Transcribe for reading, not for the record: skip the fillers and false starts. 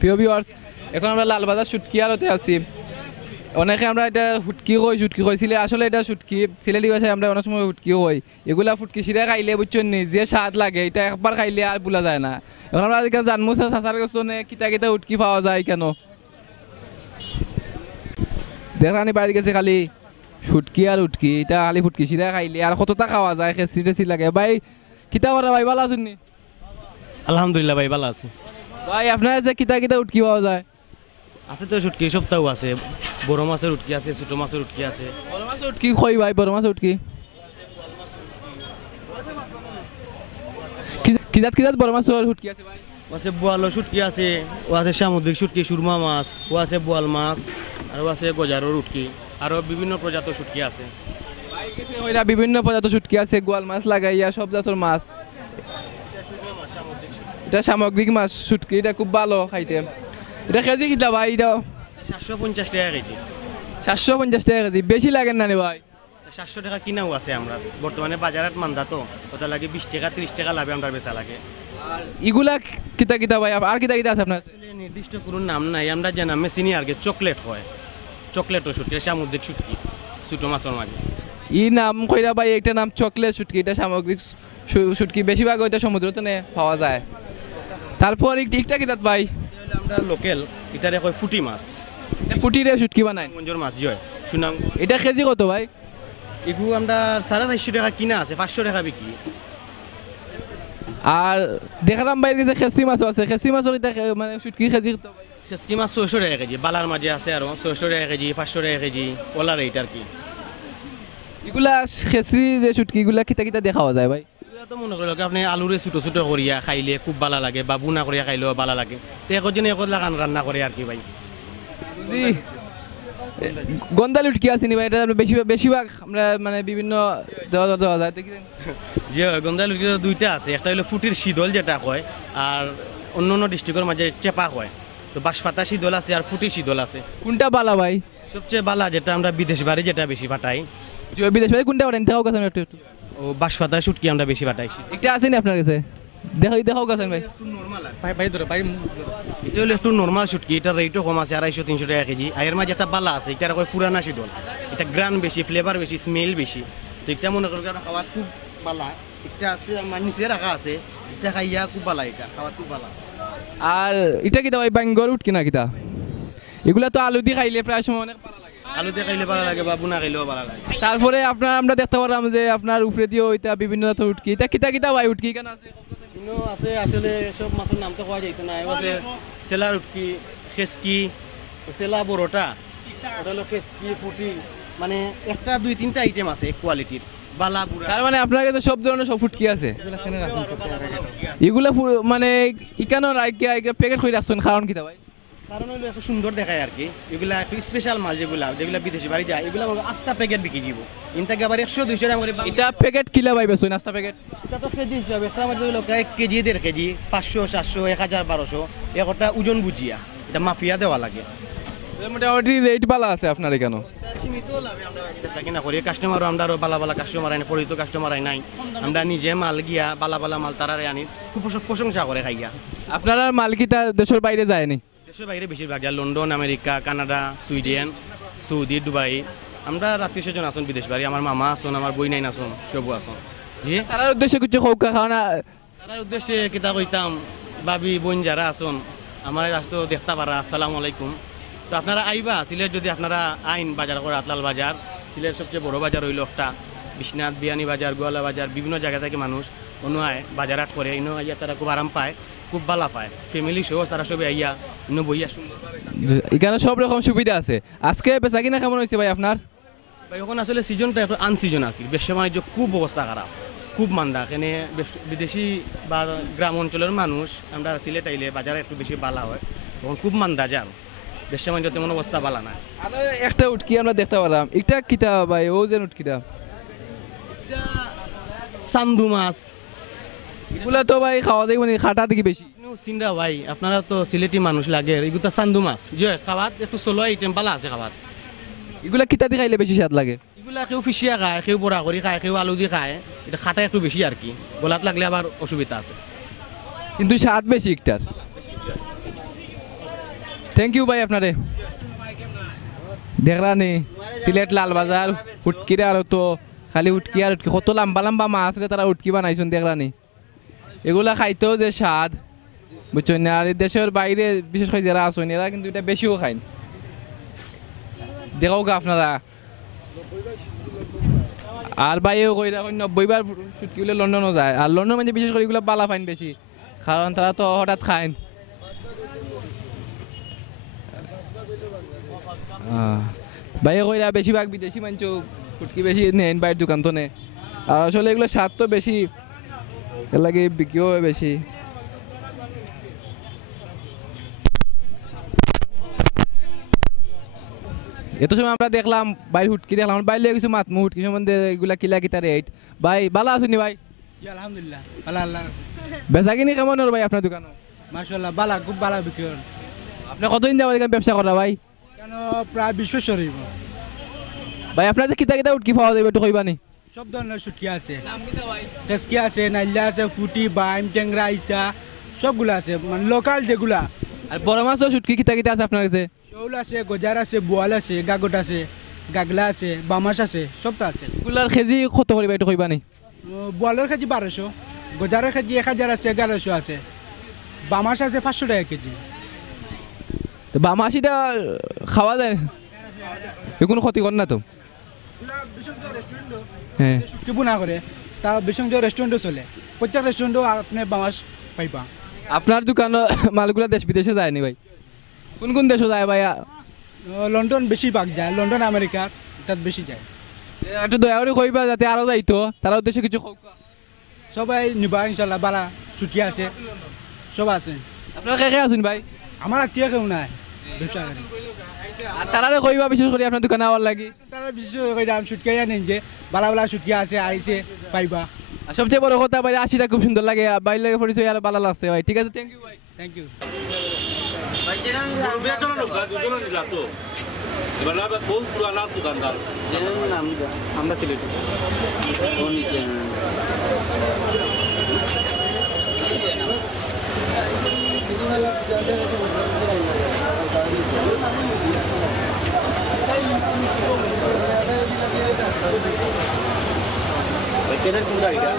প্রিয় ভিউয়ার্স, এখন আমরা লালবাজার শুটকি আড়তে আছি। অনেকে আমরা এটা শুটকি কইছিলে, আসলে এটা শুটকি, সিলেটি ভাষায় আমরা অনেক সময় শুটকিও কই। এগুলা ফুটকি শিরা খাইলে বুঝছেন নি যে স্বাদ লাগে, এটা একবার খাইলে আর ভুলা যায় না। এখন আমরা আজকে জানবো চাচার কাছে কিতা কিতা শুটকি পাওয়া যায় কেন। দেখানি বাইরে গেছে খালি শুটকি আর উটকি, এটা খালি ফুটকি শিরা খাইলে আর কতটা খাওয়া যায়, খেসরি টেসি লাগে। ভাই কিতা করা ভাই, ভালো আছেন নি? আলহামদুলিল্লাহ ভাই ভালো আছে। ভাই আপনার কাছে কিতা কিতা উটকি পাওয়া যায়? আছে তো শুটকি সপ্তাহ আছে, বড় মাছের উটকি আছে, ছোট মাছের উটকি আছে। বড় মাছ উটকি কই ভাই, বড় মাছ উটকি কিজাত কিজাত বড় মাছ উটকি আছে ভাই? ও আছে বোয়ালো শুটকি আছে, ও আছে সামুদ্রিক শুটকি, সুরমা মাছ, ও আছে বোয়াল মাছ, আর ও আছে গজারোর উটকি, আরও বিভিন্ন প্রজাতির শুটকি আছে। ভাই গেছে ওইটা বিভিন্ন প্রজাতির শুটকি আছে, গোয়াল মাছ লাগাইয়া সব জাতের মাছ। এটা সামুদ্রিক মাছ শুটকি, এটা খুব ভালো খাইতে। এটা কেজি কিতা ভাই? এটা 750 টাকা কেজি। 750 টাকা কেজি, বেশি লাগেন না রে ভাই? 700 টাকা কিনাও আছে আমরা, বর্তমানে বাজারের মান্দা তো, ওটা লাগে 20 টাকা 30 টাকা লাভে আমরা বেচা লাগে। আর এগুলা কিতা কিতা ভাই, আর কিতা কিতা আছে আপনার কাছে? নির্দিষ্ট কোনো নাম নাই, আমরা যে নামে চিনি আর কি। চকলেট হয়, চকলেটও শুটকি, সামুদ্রিক শুটকি, ছোটো মাছের মাঝে। ই নাম কইরা ভাই, একটা নাম চকলেট শুটকি, এটা সামুদ্রিক শুটকি, বেশিরভাগ ওইটা সমুদ্রতে পাওয়া যায়। তারপর একটা কিতাত ভাই, আমরা লোকেল এটারে কয় ফুটি মাছ, ফুটিরে শুটকি বানায় মঞ্জুর মাছ জয় সুনাম। এটা কেজি কত ভাই? এগুলো আমরা 450 টাকা কিনা আছে, 500 টাকা বিক্রি। আর দেখালাম বাইরে গেছে খেসরি মাছও আছে, খেসরি মাছও মানে শুটকি কেজি কত ভাই? সেসকি মাছ 600 টাকা কেজি, বালার মাঝে আছে আরো 600 টাকা কেজি, 500 টাকা কেজি, ওলার রেট আর কি। এগুলা খেসরি যে শুটকি, এগুলা কিতা কিতা দেখাওয়া যায় ভাই? এগুলো তো মনে করেন আপনি আলুরে ছোটো ছোটো করিয়া খাইলে খুব ভালো লাগে, বা বুনা করিয়া খাইলেও ভালো লাগে। তো একজন লাগান রান্না করে আর কি ভাই। জি, গন্দাল উটকি আছে নি ভাই? এটা বেশিরভাগ আমরা মানে বিভিন্ন দেওয়া যায় দেখি। যে গন্ধাল দুইটা আছে, একটা হলো ফুটির শীতল যেটা কয়, আর অন্য অন্য ডিস্ট্রিক্টের মাঝে চেপা কয়। তো বাঁশপাতা শীতল আছে আর ফুটির শীতল আছে। কোনটা বালা ভাই? সবচেয়ে বালা যেটা আমরা বিদেশ বাড়ি যেটা বেশি পাঠাই, যে বিদেশ ভাই কোনটা ওরেন দেখাও গেছেন একটু একটু? ও বাঁশপাতা শুটকি আমরা বেশি পাঠাইছি। একটা আছে নি আপনার কাছে? দেখাও গেছেন ভাই? এটা হলো একটু নর্মাল শুটকি, এটার রেটও কম আছে, 250-300 টাকা কেজি। আর এর মাঝে একটা বালা আছে, এটা কয় পুরানা শীতল, এটা গ্রান বেশি, ফ্লেভার বেশি, স্মেল বেশি। তো এটা মনে করি খাওয়া খুব বালা। এটা আছে আমার নিচে রাখা আছে, এটা খাইয়া খুব বালা, এটা খাওয়া খুব বালা। আর এটা কিতা ভাই, বাঙ্গর উটকি না কিতা? এগুলা তো আলু দিয়ে খাইলে প্রায় সময় অনেক ভালো লাগে। আলু দিয়ে খাইলে ভালো লাগে বা বুনা খাইলেও ভালো লাগে। তারপরে আমরা দেখতে পারলাম যে আপনার উপরে দিয়েও এটা বিভিন্ন জাতের উটকি, এটা কিতা কিতা ভাই উটকি কেন আছে? ইনো আছে আসলে সব মাছের নাম তো পাওয়া যাইতো না। আছে সেলার উটকি, খেসকি, সেলা বড়টা, ওটা হলো খেসকি, ফুটি, মানে একটা 2-3টা আইটেম আছে কোয়ালিটির, বালা বুড়া। তার মানে আপনার কাছে সব ধরনের সব ফুটকি আছে? এগুলা মানে ইকানো রাইকে প্যাকেট করে রাখছেন, কারণ কিতা ভাই? কারণ হলো একটু সুন্দর দেখায় আর কি। এগুলা একটু স্পেশাল মাল, যেগুলা বিদেশি বাড়ি যায়, এগুলা আস্তা প্যাকেট বিক্রি যাব। ইনটাকে আবার 100-200 টাকা করে। এটা প্যাকেট কিলা ভাই বেচছেন? নাস্তা প্যাকেট এটা তো কেজি হিসাবে, একটা মধ্যে হলো 1 কেজি 1.5 কেজি, 500-700, 1000-1200, একটা ওজন বুঝিয়া এটা মাফিয়া দেওয়া লাগে। মোটামুটি রেট ভালো আছে আপনার এখানে? সীমিত লাভে আমরা বেচা কিনা করি। কাস্টমারও আমরা আরো বালা বালা কাস্টমার আনি, পরিচিত কাস্টমার আই নাই। আমরা নিজে মাল গিয়া বালা বালা মাল তারারে আনি, খুব প্রশংসা করে খাইয়া। আপনারা মাল কিতা দেশের বাইরে যায়নি? দেশের বাইরে বেশিরভাগ যায়, London, America, Canada, Sweden, Saudi, Dubai. আমরা রাত্রি স্বজন আসুন বিদেশ বাড়ি, আমার মামা আসুন, আমার বই নাই আসুন, সবু আসুন। জি, তার উদ্দেশ্যে কিছু খৌকা খাওয়া? তার উদ্দেশ্যে কিতা কইতাম, ভাবি বোন যারা আসুন, আমার রাষ্ট্র দেখতে পারা, আসসালামু আলাইকুম। তো আপনারা আইবা সিলেট, যদি আপনারা আইন বাজার করে, আতলাল বাজার সিলেট সবচেয়ে বড় বাজার হইল একটা, বিশ্বনাথ, বিয়ানি বাজার, গোয়ালা বাজার, বিভিন্ন জায়গা থেকে মানুষ অন্য আয় বাজার হাট করে, ইনো আইয়া তারা খুব আরাম পায়, খুব ভালো পায়। ফ্যামিলি সহ তারা সবাই আইয়া ইনো বইয়া সুন্দরভাবে। এখানে সব রকম সুবিধা আছে। আজকে বেচা কিনা কেমন হয়েছে ভাই আপনার? ভাই এখন আসলে সিজনটা একটু আনসিজন আর কি, ব্যবসা বাণিজ্য খুব অবস্থা খারাপ, খুব মান্দা। এখানে বিদেশি বা গ্রাম অঞ্চলের মানুষ আমরা সিলেট আইলে বাজারে একটু বেশি বালা হয়, তখন খুব মান্দা যান, ব্যবসা বাণিজ্য তেমন অবস্থা বালা না। আর একটা উটকি আমরা দেখতে পারলাম, এটা কিতা ভাই? ও যে উটকিটা, এটা চান্দু মাছ। এগুলা তো ভাই খাওয়া যায় মানে খাটা দেখি বেশি। চিন্তা ভাই, আপনারা তো সিলেটি মানুষ লাগে, এগুলো তো চান্দু মাছ যে খাবাত একটু চলো আইটেম বালা আছে খাবাত। এগুলা কিতা দিয়ে খাইলে বেশি স্বাদ লাগে? এগুলা কেউ ফিসিয়া খায়, কেউ বড়া করে খায়, কেউ আলু দিয়ে খায়। এটা খাটা একটু বেশি আর কি, গলাত লাগলে আবার অসুবিধা আছে, কিন্তু স্বাদ বেশি একটার। থ্যাংক ইউ ভাই আপনারে দেখরানি সিলেট লালবাজার উটকিরে আর তো খালি উটকি আর উটকি কত লম্বা লম্বা মাছ রে তারা উটকি বানাইছেন দেখরানি এগুলা খাইতেও যে স্বাদ বুঝছেন না আর এই দেশের বাইরে বিশেষ করে যারা আসেন এরা কিন্তু এটা বেশিও খাইন দেখো গা আপনারা আর বাইরেও কই রাখুন 90 বার শুটকিগুলো লন্ডনও যায় আর লন্ডন মানে বিশেষ করে এগুলো বালা ফাইন বেশি কারণ তারা তো হঠাৎ খাইন বাইরে কইরা বেশিরভাগ বিদেশি মানুষ ফুটকি বেশি নেন বাইরের দোকান তো নে আর আসলে এগুলো স্বাদ তো বেশি এর লাগে বিক্রিও হয় বেশি এত সময় আমরা দেখলাম বাইরে হুটকি দেখলাম বাইরে কিছু মাতমু হুটকি সম্বন্ধে এগুলা কিলা কিতা রেট ভাই ভালো আছেন ভাই আলহামদুলিল্লাহ ভালো আল্লাহ বেচা কিনি কেমন হল ভাই আপনার দোকানে মাশাআল্লাহ বালা খুব বালা বিক্রি হয় আপনি কতদিন যাবো এখানে ব্যবসা করা ভাই কেন প্রায় 20 বছর হইব ভাই আপনার যে কিতা কিতা উটকি পাওয়া যাবে একটু কইবানি সব ধরনের শুটকি আছে টেস্কি আছে নাইলা আছে ফুটি বাইম ট্যাংরা আইসা সবগুলো আছে মানে লোকাল যেগুলা আর বড় মাছও শুটকি কিতা কিতা আছে আপনার কাছে শৌল আছে গজার আছে বোয়াল আছে গাগট আছে গাগলা আছে বামাস আছে সব তো আছে এগুলার কেজি কত করিবা একটু কইবানি বোয়ালের কেজি 1200 গজারের কেজি 1000 আছে 1100 আছে বামাস আছে 500 টাকা কেজি তো বামাসিটা খাওয়া যায় এ কোনো ক্ষতি কর না তো হ্যাঁ শুটকি বুনা করে তা বিশংজ রেস্টুরেন্টও চলে প্রত্যেক রেস্টুরেন্টও আপনি বামাস পাইবা আপনার দোকান মালগুলা দেশ বিদেশে যায়নি ভাই কোন কোন দেশে যায় ভাই লন্ডন বেশিরভাগ যায় লন্ডন আমেরিকা তাত বেশি যায় একটু দয়া করে কইবা যাতে আরো যাইতো তারা উদ্দেশ্যে কিছু খৌকা সবাই নিবা ইনশাল্লাহ বালা ছুটি আছে সব আছে আপনার কে কে আছেন ভাই আমার আত্মীয় কেউ নাই ব্যবসা করি আর তারা কইবা বিশেষ করে আপনার দোকানে আওয়ার লাগি তারা বিশেষ করে দাম ছুটকে আনেন যে বালা বালা ছুটকি আছে আইসে পাইবা আর সবচেয়ে বড় কথা ভাই আশিটা খুব সুন্দর লাগে বাইরে লাগে পরিচয় আর ভালো লাগছে ভাই ঠিক আছে থ্যাংক ইউ ভাই থ্যাংক ইউ আমরা সিলেট কেনার কোন গাড়িটা